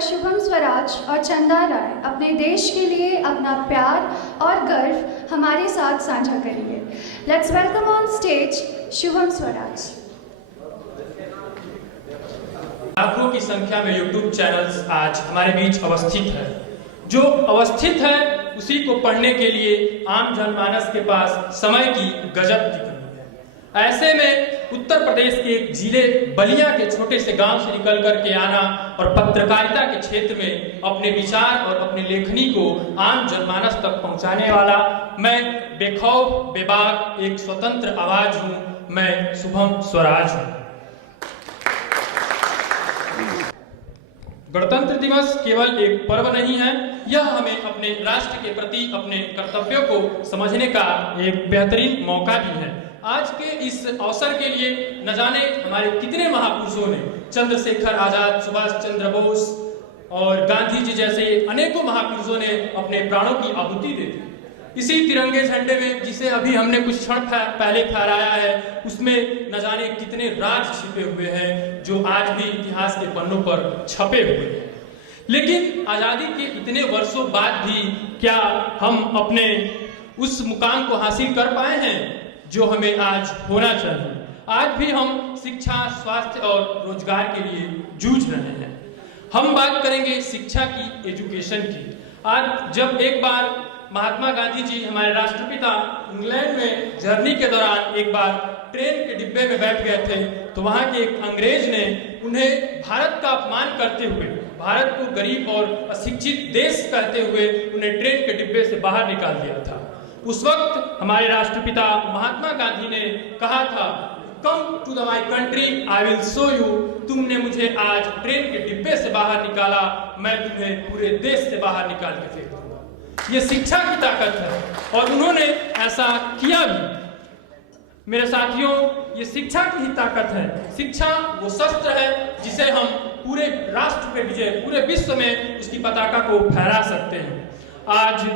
शिक्षक शुभम स्वराज और चंदा राय अपने देश के लिए अपना प्यार और गर्व हमारे साथ साझा करेंगे। Let's welcome on stage Shubham Swaraj. लाखों की संख्या में यूट्यूब चैनल्स आज हमारे बीच अवस्थित है। जो अवस्थित है उसी को पढ़ने के लिए आम जनमानस के पास समय की गजब की कमी है। ऐसे में उत्तर प्रदेश के एक जिले बलिया के छोटे से गांव से निकल करके आना और पत्रकारिता के क्षेत्र में अपने विचार और अपनी लेखनी को आम जनमानस तक पहुंचाने वाला मैं बेखौफ बेबाक एक स्वतंत्र आवाज हूं। मैं शुभम स्वराज हूं। गणतंत्र दिवस केवल एक पर्व नहीं है, यह हमें अपने राष्ट्र के प्रति अपने कर्तव्यों को समझने का एक बेहतरीन मौका भी है। आज के इस अवसर के लिए न जाने हमारे कितने महापुरुषों ने, चंद्रशेखर आजाद, सुभाष चंद्र बोस और गांधी जी जैसे अनेकों महापुरुषों ने अपने प्राणों की आहुति दे दी। इसी तिरंगे झंडे में, जिसे अभी हमने कुछ क्षण पहले फहराया है, उसमें न जाने कितने राज छिपे हुए हैं जो आज भी इतिहास के पन्नों पर छपे हुए हैं। लेकिन आजादी के इतने वर्षों बाद भी क्या हम अपने उस मुकाम को हासिल कर पाए हैं जो हमें आज होना चाहिए? आज भी हम शिक्षा, स्वास्थ्य और रोजगार के लिए जूझ रहे हैं। हम बात करेंगे शिक्षा की, एजुकेशन की। आज जब एक बार महात्मा गांधी जी, हमारे राष्ट्रपिता, इंग्लैंड में जर्नी के दौरान एक बार ट्रेन के डिब्बे में बैठ गए थे, तो वहां के एक अंग्रेज ने उन्हें भारत का अपमान करते हुए, भारत को गरीब और अशिक्षित देश कहते हुए उन्हें ट्रेन के डिब्बे से बाहर निकाल दिया था। उस वक्त हमारे राष्ट्रपिता महात्मा गांधी ने कहा था, come to the my country, I will show you. तुमने मुझे आज ट्रेन के डिब्बे से बाहर निकाला, मैं तुम्हें पूरे देश से बाहर निकाल के फेंक दूंगा। ये शिक्षा की ताकत है और उन्होंने ऐसा किया भी। मेरे साथियों, ये शिक्षा की ही ताकत है। शिक्षा वो शस्त्र है जिसे हम पूरे राष्ट्र पे विजय, पूरे विश्व में उसकी पताका को फहरा सकते हैं। आज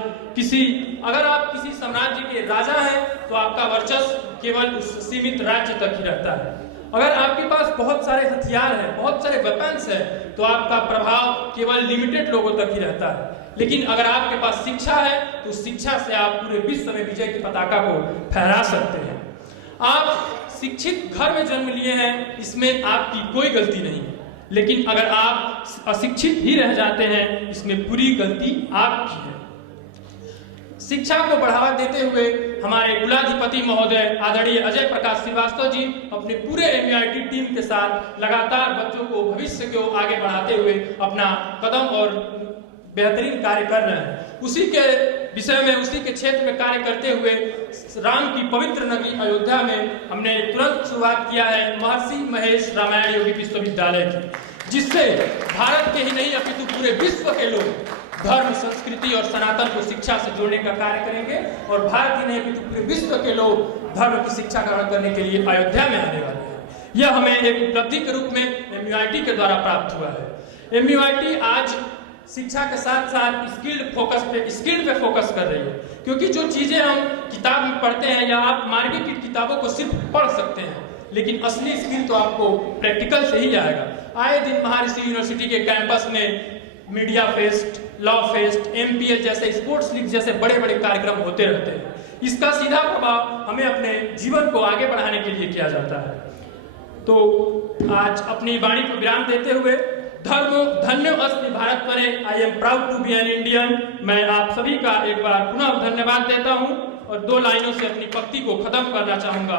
अगर आप किसी साम्राज्य के राजा हैं तो आपका वर्चस्व केवल उस सीमित राज्य तक ही रहता है। अगर आपके पास बहुत सारे हथियार हैं, बहुत सारे वेपन्स हैं, तो आपका प्रभाव केवल लिमिटेड लोगों तक ही रहता है। लेकिन अगर आपके पास शिक्षा है तो शिक्षा से आप पूरे विश्व में विजय की पताका को फहरा सकते हैं। आप शिक्षित घर में जन्म लिए हैं, इसमें आपकी कोई गलती नहीं है। लेकिन अगर आप अशिक्षित ही रह जाते हैं, इसमें पूरी गलती आपकी है। शिक्षा को बढ़ावा देते हुए हमारे कुलाधिपति महोदय आदरणीय अजय प्रकाश श्रीवास्तव जी अपने पूरे MUIT टीम के साथ लगातार बच्चों को, भविष्य को आगे बढ़ाते हुए अपना कदम और बेहतरीन कार्य कर रहे हैं। उसी के विषय में, उसी के क्षेत्र में कार्य करते हुए राम की पवित्र नगरी अयोध्या में हमने तुरंत शुरुआत किया है महर्षि महेश रामायण योगी विश्वविद्यालय की, जिससे भारत के ही नहीं अपितु पूरे विश्व के लोग धर्म, संस्कृति और सनातन को शिक्षा से जोड़ने का कार्य करेंगे और भारत ही नहीं अपितु पूरे विश्व के लोग धर्म की शिक्षा ग्रहण करने के लिए अयोध्या में आने वाले हैं। यह हमें एक उपलब्धि के रूप में MUIT के द्वारा प्राप्त हुआ है। MUIT आज शिक्षा के साथ साथ स्किल्ड पे फोकस कर रही है, क्योंकि जो चीजें हम किताब में पढ़ते हैं या आप मार्केट किताबों को सिर्फ पढ़ सकते हैं, लेकिन असली स्किल तो आपको प्रैक्टिकल से ही आएगा। आए दिन महर्षि यूनिवर्सिटी के कैंपस में media fest, law fest, MPL जैसे स्पोर्ट्स लीग जैसे बड़े बड़े कार्यक्रम होते रहते हैं। इसका सीधा प्रभाव हमें अपने जीवन को आगे बढ़ाने के लिए किया जाता है। तो आज अपनी वाणी को विराम देते हुए, धर्मो धन्यो अस्मि भारत परे, I am proud to be an Indian, मैं आप सभी का एक बार पुनः धन्यवाद देता हूं और 2 लाइनों से अपनी पंक्ति को खत्म करना चाहूंगा।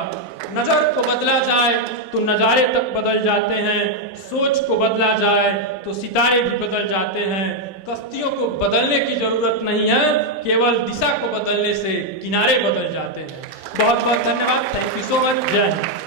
नजर को बदला जाए तो नजारे तक बदल जाते हैं, सोच को बदला जाए तो सितारे भी बदल जाते हैं। कश्तियों को बदलने की जरूरत नहीं है, केवल दिशा को बदलने से किनारे बदल जाते हैं। बहुत बहुत धन्यवाद। Thank you so much. जय हिंद।